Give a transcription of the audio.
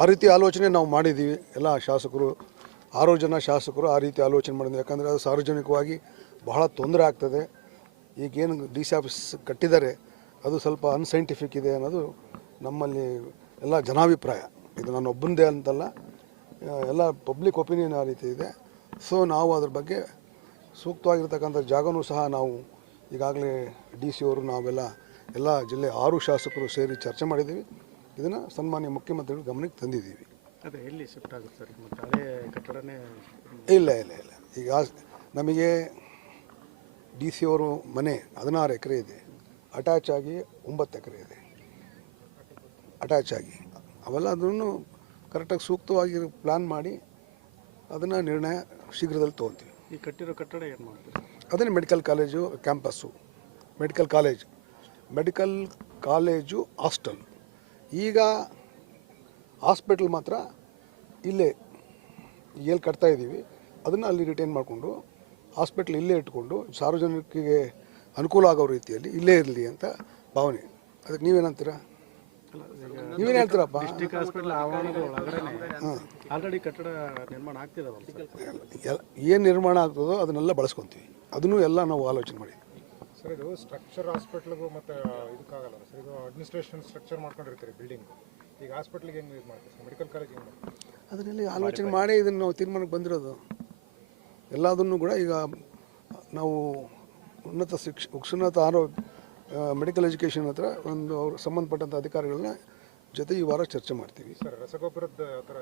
ಆ ರೀತಿ ಆಲೋಚನೆ ನಾವು ಮಾಡಿದ್ದೀವಿ. ಎಲ್ಲ ಶಾಸಕರು 6 ಜನ ಶಾಸಕರು ಆ ರೀತಿ ಆಲೋಚನೆ ಮಾಡಿದ್ವಿ. ಯಾಕಂದರೆ ಅದು ಸಾರ್ವಜನಿಕವಾಗಿ ಬಹಳ ತೊಂದರೆ ಆಗ್ತದೆ. ಈಗೇನು ಡಿ ಸಿ ಆಫೀಸ್ ಕಟ್ಟಿದ್ದಾರೆ ಅದು ಸ್ವಲ್ಪ ಅನ್ಸೈಂಟಿಫಿಕ್ ಇದೆ ಅನ್ನೋದು ನಮ್ಮಲ್ಲಿ ಎಲ್ಲ ಜನಾಭಿಪ್ರಾಯ. ಇದು ನಾನು ಒಬ್ಬಂದೇ ಅಂತಲ್ಲ, ಎಲ್ಲ ಪಬ್ಲಿಕ್ ಒಪಿನಿಯನ್ ಆ ರೀತಿ ಇದೆ. ಸೊ ನಾವು ಅದ್ರ ಬಗ್ಗೆ ಸೂಕ್ತವಾಗಿರ್ತಕ್ಕಂಥ ಜಾಗನೂ ಸಹ ನಾವು ಈಗಾಗಲೇ ಡಿ ಸಿ ಅವರು ಎಲ್ಲ ಜಿಲ್ಲೆ 6 ಶಾಸಕರು ಸೇರಿ ಚರ್ಚೆ ಮಾಡಿದ್ದೀವಿ. ಇದನ್ನು ಸನ್ಮಾನ್ಯ ಮುಖ್ಯಮಂತ್ರಿಗಳು ಗಮನಕ್ಕೆ ತಂದಿದ್ದೀವಿ. ಅದೇ ಎಲ್ಲಿ ಶಿಫ್ಟ್ ಆಗುತ್ತೆ ಸರ್? ಮತ್ತು ಹಳೆ ಕಟ್ಟಡನೇ ಇಲ್ಲ. ಈಗ ನಮಗೆ ಡಿ ಸಿ ಅವರು ಮನೆ 16 ಎಕರೆ ಇದೆ, ಅಟ್ಯಾಚ್ ಆಗಿ 9 ಎಕರೆ ಇದೆ. ಅಟ್ಯಾಚ್ ಆಗಿ ಅವೆಲ್ಲ ಅದನ್ನು ಕರೆಕ್ಟಾಗಿ ಸೂಕ್ತವಾಗಿ ಪ್ಲ್ಯಾನ್ ಮಾಡಿ ಅದನ್ನು ನಿರ್ಣಯ ಶೀಘ್ರದಲ್ಲಿ ತೊಗೊತೀವಿ. ಈ ಕಟ್ಟಿರೋ ಕಟ್ಟಡ ಏನು ಮಾಡ್ತೀವಿ? ಅದನ್ನೇ medical college campus, medical college hostel. ಈಗ ಹಾಸ್ಪಿಟಲ್ ಮಾತ್ರ ಇಲ್ಲೇ ಎಲ್ಲಿ ಕಟ್ತಾ ಇದ್ದೀವಿ ಅದನ್ನು ಅಲ್ಲಿ ರಿಟೈನ್ ಮಾಡಿಕೊಂಡು ಹಾಸ್ಪಿಟ್ಲ್ ಇಲ್ಲೇ ಇಟ್ಕೊಂಡು ಸಾರ್ವಜನಿಕರಿಗೆ ಅನುಕೂಲ ಆಗೋ ರೀತಿಯಲ್ಲಿ ಇಲ್ಲೇ ಇರಲಿ ಅಂತ ಭಾವನೆ. ಅದಕ್ಕೆ ನೀವೇನಂತೀರಾ? ನೀವೇನು ಹೇಳ್ತೀರಪ್ಪ? ಡಿಸ್ಟ್ರಿಕ್ಟ್ ಹಾಸ್ಪಿಟಲ್ ಆವರಣದ ಒಳಗಡೆ ಆಲ್ರೆಡಿ ಕಟ್ಟಡ ನಿರ್ಮಾಣ ಆಗ್ತಿದಾವಲ್ಲ, ಏನು ನಿರ್ಮಾಣ ಆಗ್ತದೋ ಅದನ್ನೆಲ್ಲ ಬಳಸ್ಕೊತೀವಿ. ಅದನ್ನು ಎಲ್ಲ ನಾವು ಆಲೋಚನೆ ಮಾಡಿ ಸರ್. ಇದು ಸ್ಟ್ರಕ್ಚರ್ ಹಾಸ್ಪಿಟ್ಲಿಗೂ ಮತ್ತು ಇದಕ್ಕಾಗಲ್ಲ ಸರ್. ಇದು ಅಡ್ಮಿನಿಸ್ಟ್ರೇಷನ್ ಸ್ಟ್ರಕ್ಚರ್ ಮಾಡ್ಕೊಂಡಿರ್ತೀರಿ ಬಿಲ್ಡಿಂಗ್. ಈಗ ಹಾಸ್ಪಿಟ್ಲಿಗೆ ಹೆಂಗೆ ಇದು ಮಾಡ್ತೀವಿ ಸರ್? ಮೆಡಿಕಲ್ ಕಾಲೇಜ್ ಹೆಂಗೆ ಮಾಡ್ತೀವಿ? ಅದನ್ನೆಲ್ಲ ಆಲೋಚನೆ ಮಾಡಿ ಇದನ್ನು ನಾವು ತೀರ್ಮಾನಕ್ಕೆ ಬಂದಿರೋದು. ಎಲ್ಲದನ್ನು ಕೂಡ ಈಗ ನಾವು ಉನ್ನತ ಮೆಡಿಕಲ್ ಎಜುಕೇಷನ್ ಹತ್ರ ಒಂದು ಅವ್ರು ಸಂಬಂಧಪಟ್ಟಂಥ ಅಧಿಕಾರಿಗಳನ್ನ ಜೊತೆ ಈ ವಾರ ಚರ್ಚೆ ಮಾಡ್ತೀವಿ. ಸರ್ ರಸಗೊಬ್ಬರದ ಆ ಥರ